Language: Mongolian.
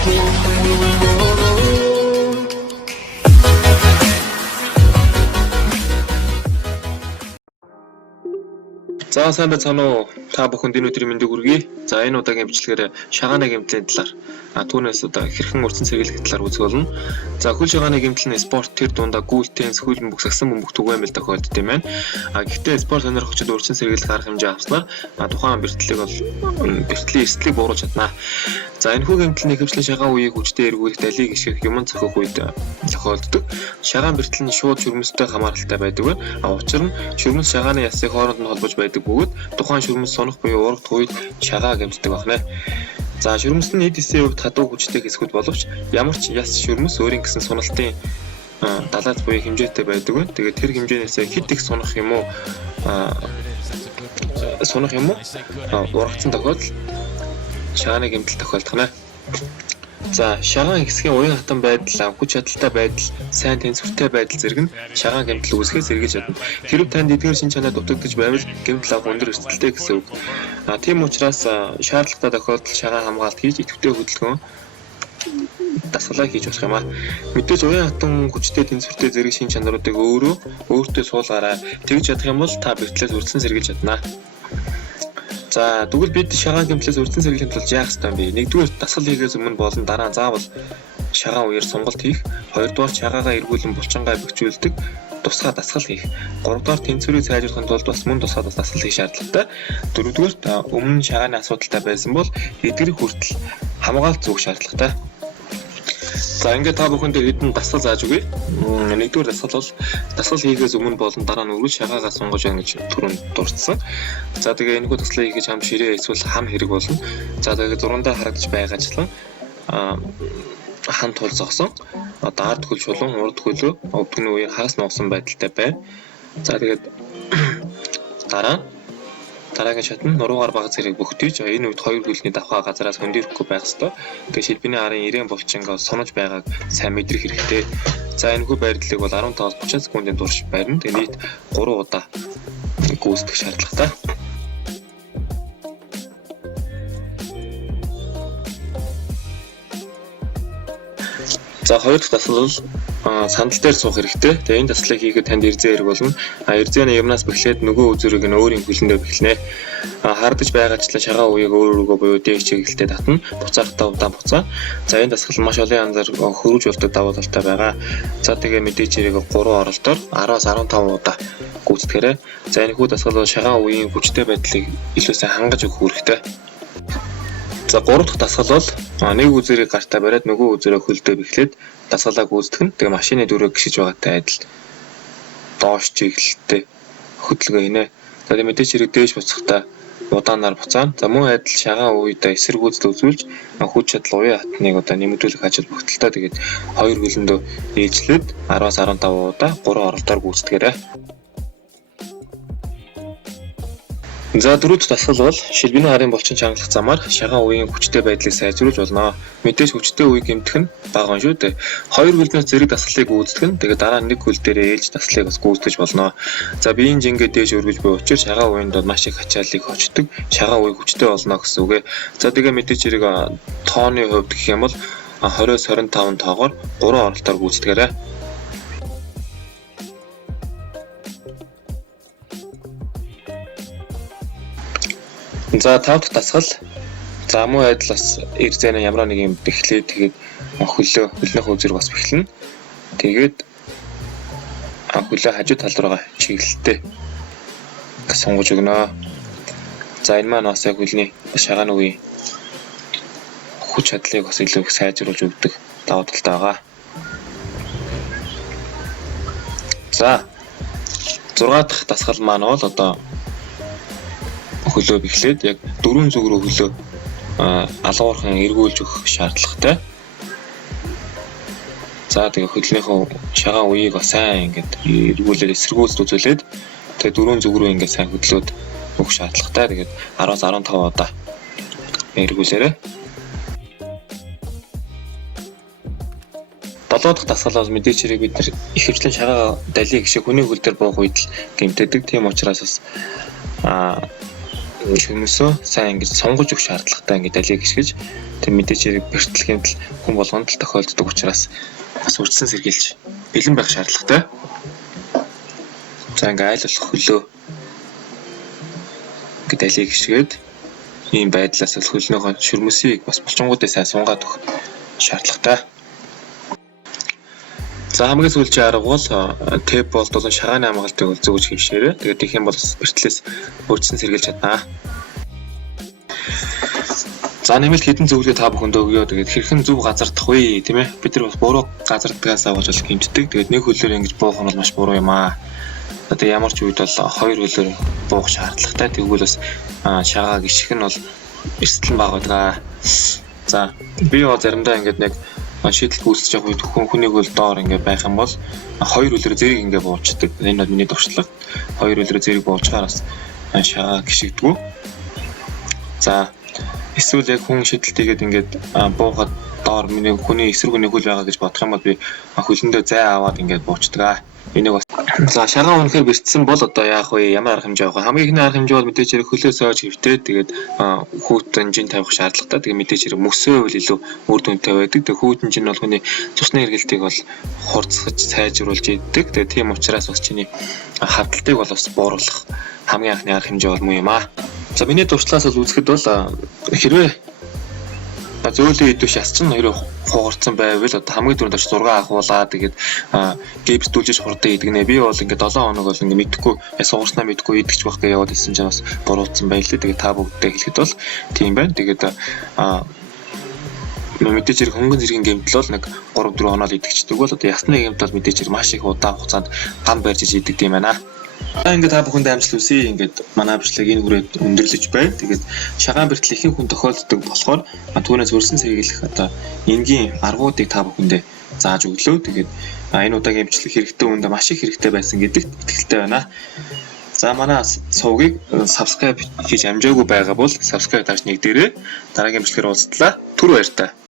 За сайн байцгаана уу? Та бүхэнд энэ өдрийн мэндийг хүргэе. За энэ удаагийн бичлэгээр шагааны гэмтлийн талаар түүнээс одоо хэрхэн урьдчилан сэргийлэх талаар үзэх болно. За хөл шагааны гэмтэл нь спорт тэр дундаа гүүл теннис, хөл бөмбөг, сагсан бөмбөг түгээмэл тохиолддог юм байна. Гэхдээ спорт сонирхогчид урьдчилан сэргийлэх арга хэмжээ авснаар тухайн бэртлийн эрсдлийг бууруулж чадна. За энэ хүү гэмтэл нь ихэвчлэн шагаан үеийг хүчтэй эргүүлэх, далийг ишгэх, юмн цохих үед тохиолддог. Шагаан бэртэл нь шууд шүрмэстэй хамааралтай байдаг байна. Учир нь шүрмэс шагааны ясыг хооронд нь холбож байдаг бөгөөд тухайн шүрмэс сонох буюу урагт үед шагаа гэмтдэг байна. За шүрмэс нь эд эсийн хувьд хадуу хүчтэй хэсгүүд боловч ямар ч яс шүрмэс өөрийн гэсэн суналтын далайц буюу хэмжээтэй байдаг байна. Тэгээд тэр хэмжээнээс хэд их сунах юм уу урагцсан тохиолдолд шагааны гэмтэл тохиолдох нь. За шагаан хэсгийн уян хатан байдал, хүч чадалтай байдал, сайн тэнцвэртэй байдал зэрэг нь шагаан гэмтэл үүсгэхээс сэргийлж чадна. Хэрэв танд эдгээр шин чанар дутагдж байвал гэмтэл авах өндөр эрсдэлтэй гэсэн үг. Тийм учраас шаардлагатай тохиолдолд шагаан хамгаалалт хийж идэвхтэй хөдөлгөөн дасгалаа хийж болох юм аа. Мэдээж уян хатан хүчтэй тэнцвэртэй зэрэг шин чанаруудыг өөртөө суулгаарай. Тэгж чадах юм бол та бэртлээс урьдчилан сэргийлж чадна. За тэгвэл бид шагаан гэмтлээс урьдчилан сэргийлэх тулд яах ёстой юм бэ? Нэгдүгээр дасгал хийхээс өмнө болон дараа заавал шагаан үеэр сонголт хийх, хоёрдугаар шагаагаа эргүүлэн булчингаа бэхжүүлдэг, тусгай дасгал хийх, гуравдугаар тэнцвэрийг сайжруулахын тулд бас мөн тусгай дасгал хийх шаардлагатай. Дөрөвдүгээр өмнө шагааны асуудалтай байсан бол эдгэрэх хүртэл хамгаалалт зүүх шаардлагатай. За ингээд та бүхэндээ хэдэн дасгал зааж өгье. Нэгдүгээр дасгал бол дасгал хийхээс өмнө болон дараа нь үргэлж шагаагаа сунгаж яана гэж түрүүнд дурдсан. За тэгээ энэхүү дасгалыг хийж хам ширээ эсвэл хам хэрэг болно. За тэгээ зургандаа харагдаж байгаачлан хан тул зогсон. Ард хөл чулуун, урд хөлөө өвдгөний үеэр хагас нуугсан байдалтай байна. За тэгээд дараагийн шатнд нуруугаар баг зэрэг бөхтөж энэ үед хоёр хөлний давхаа газараас хөндөөрөхгүй байх ёстой. Тэгээд шилбэний арын ирээн булчингаа сунаж байгааг сайн мэдрэх хэрэгтэй. За энэхүү байрлалыг бол 15-30 секундын турш барина. Тэгээд нийт 3 удаа гүйцэтгэх шаардлагатай. За хоёр дахь дасгал бол сандал дээр суух хэрэгтэй. Тэгээ энэ даслыг хийхэд танд эрзээ хэрэг болно. Эрзээний юмнаас бэхлээд нөгөө үзүүрийг нь өөрийн хөлөндөө бэхлэнэ. Хардаж байгаачлаа шагаан үеийг өөрөөгөө буюу дээш чиглэлтэй татна. Буцаахтаа удаан буцаа. За энэ дасгал маш олон янзаар хөрвж болдог давуу талтай байгаа. За тэгээ мэдээж хэрэг 3 оролдоор 10-аас 15 удаа гүйцэтгэрэй. За энэ хүү дасгал бол шагаан үеийн хүчтэй байдлыг илүү сайн хангаж өгөх хэрэгтэй. За 3 дахь дасгал бол нэг үзээрийг гартаа бариад нөгөө үзээрээ хөлдөө бэхлээд дасгалаа гүйцэтгэн. Тэгээ машины дөрөв гიშиж байгаатай адил доош чиглэлтэй хөдөлгөөн хийнэ. За мэдээж хэрэг дээш буцахтаа удаанаар буцаана. За мөн адил шагаан үедээ эсэргүүцэл үзүүлж хүч чадал уян хатныг нэмэгдүүлэх ажил бүгдэлтэй. Тэгээд хоёр хөлөндөө ээжлээд 10-аас 15 удаа 3 оролдоор гүйцэтгэрэй. За дөрөв дасгал бол шилбэний арын булчин чангалах замаар шагаан үеийн хүчтэй байдлыг сайжруулж болно. Мэдээж хүчтэй үе гэмтэх нь бага шүү дээ. Хоёр хөлнөөс зэрэг дасгалыг гүйцэтгэн. Тэгээд дараа нэг хөл дээрээ ээлж дасгалыг бас гүйцэтгэж болно. За биеийн жингээ дээш өргөж буй учраас шагаан үеинд маш их ачааллыг хочдог. Шагаан үе хүчтэй болно гэсэн үг ээ. За тэгээ мэдээж хэрэг тооны хувьд гэх юм бол 20-с 25 тоогоор 3 оролдоор гүйцэтгэрэй. За 5 дахь дасгал. За муу адил бас эрзээнэ ямар нэг юм бэхлээ. Тэгээд хөлнийхөө үзэр бас бэхлэнэ. Тэгээд хөлөө хажуу тал руугаа чиглэлтэй сунгаж өгнө. За энэ маань бас яг хөлний шагааны үеийн хүч чадлыг бас илүү их сайжруулж өгдөг давуу талтай байгаа. За 6 дахь дасгал маань бол хөлөө бэхлээд яг дөрвөн зүг рүү хөлөө алгуурхан эргүүлж өгөх шаардлагатай. За тэгээ хөлнийхөө шагаан үеийг бас сайн ингээд эргүүлээд эсэргүүцэл үзүүлээд тэгээ дөрвөн зүг рүү ингээд сайн хөдлөөд өгөх шаардлагатай. Тэгээд 10-аас 15 удаа эргүүлээрэй. 7 дахь дасгал бол мэдээч хэрэг бид нар ихэвчлэн шагаа далийг шиг хүний хөл дээр буух үед л гэмтдэг. Тийм учраас бас хүмүүсөө сайн ингэж сонгож өгөх шаардлагатай ингэ далийг гიშгэж тэр мэдээж хэрэг бэртлэхийн тал хүн болгонд л тохиолддог учраас бас урьдчилан сэргийлж бэлэн байх шаардлагатай. За ингэ айл болох хөлөө ингэ далийг гიშгээд ийм байдлаас л хөлнөөхөө шүрмөсийг бас булчингуудыг сайн сунгаад өгөх шаардлагатай. За хамгийн сүүлчийн арга бол тэп болт болон шагааны хамгаалтыг зөвж хийшээрэй. Тэгээд их юм бол бэртлээс өөрчлөн сэргийлж чаднаа. За нэмэлт хэдэн зөвлөгөө та бүхэндээ өгье. Тэгээд хэрхэн зөв газардах вэ, тийм ээ? Бид нар бас буруу газардгаас авч бол хэмждэг. Тэгээд нэг хөлөөр ингэж буух нь бол маш буруу юм аа. Одоо ямар ч үед бол хоёр хөлөөр буух шаардлагатай. Тэгвэл бас шагаа гიშгэх нь бол эрсдэл бага байдаг. За би бол заримдаа ингэж нэг шийдэл гүйцэж явах үед хүнийг бол доор ингэ байх юм бол хоёр хөлөөр зэрэг ингэ буучдаг. Энэ бол миний туршлага. Хоёр хөлөөр зэрэг буучгаар бас шагаа гიშгдэггүй. За эсвэл яг хүн шийдэлтэйгээд ингээд буухад доор миний хүний эсрэг хүний хөл байгаа гэж бодох юм бол би хөлөндөө зай аваад ингээд буучдаг. Энийг бас за шагаа үнэхээр бэртсэн бол одоо яах вэ? Ямар арга хэмжээ авах вэ? Хамгийн ихний арга хэмжээ бол мэдээж хэрэг хөлөө сойж хэвтээ тэгээд хүүтэн жин тавих шаардлагатай. Тэгээд мэдээж хэрэг мөсөө бол илүү үр дүнтэй байдаг. Тэгээд хүүтэн жин бол хүний цусны эргэлтийг бол хурцгаж сайжруулж иддэг. Тэгээд тийм учраас бас чиний хавталтыг бол бас бууруулах хамгийн анхны арга хэмжээ бол муу юм аа. За миний туршлаас бол үзэхэд бол хэрвээ зөөлөн идэвч яс чинь хоёроо хугарцсан байвал одоо хамгийн түрүүнд 6 ахуулаа тэгээд гипсдүүлж хурдан идэгнэ. Би бол ингээд 7 хоног бол ингээд мэдхгүй сугарснаа мэдхгүй идэгч байх гэж яваад ирсэн чинь бас буруутсан байлээ. Тэгээд та бүгдээ хэлэхэд бол тийм байна. Тэгээд мэдээж хэрэг хөнгөн зэргийн гэмтэл бол нэг 3-4 хоноод идэгчдэг бол одоо ясны гэмтэл бол мэдээж хэрэг маш их удаан хугацаанд гам барьж идэгдэг юм байна. Ингээд та бүхэнд амжилт хүсье. Ингээд манай бичлэг энэ хүрээд өндөрлөж байна. Тэгээд шагаан бэртэл ихэнх хүн тохиолддог болохоор түүнээс өрсөн сэргийлэх одоо энгийн аргуудыг та бүхэндээ зааж өглөө. Тэгээд энэ удаагийн бичлэг хэрэгтэй хүнд маш их хэрэгтэй байсан гэдэгт итгэлтэй байна. За манай сувгийг subscribe хийж амжаагүй байгаа бол subscribe тааш нэгдээрэй. Дараагийн бичлэгээр уулзтлаа. Түр баярлалаа.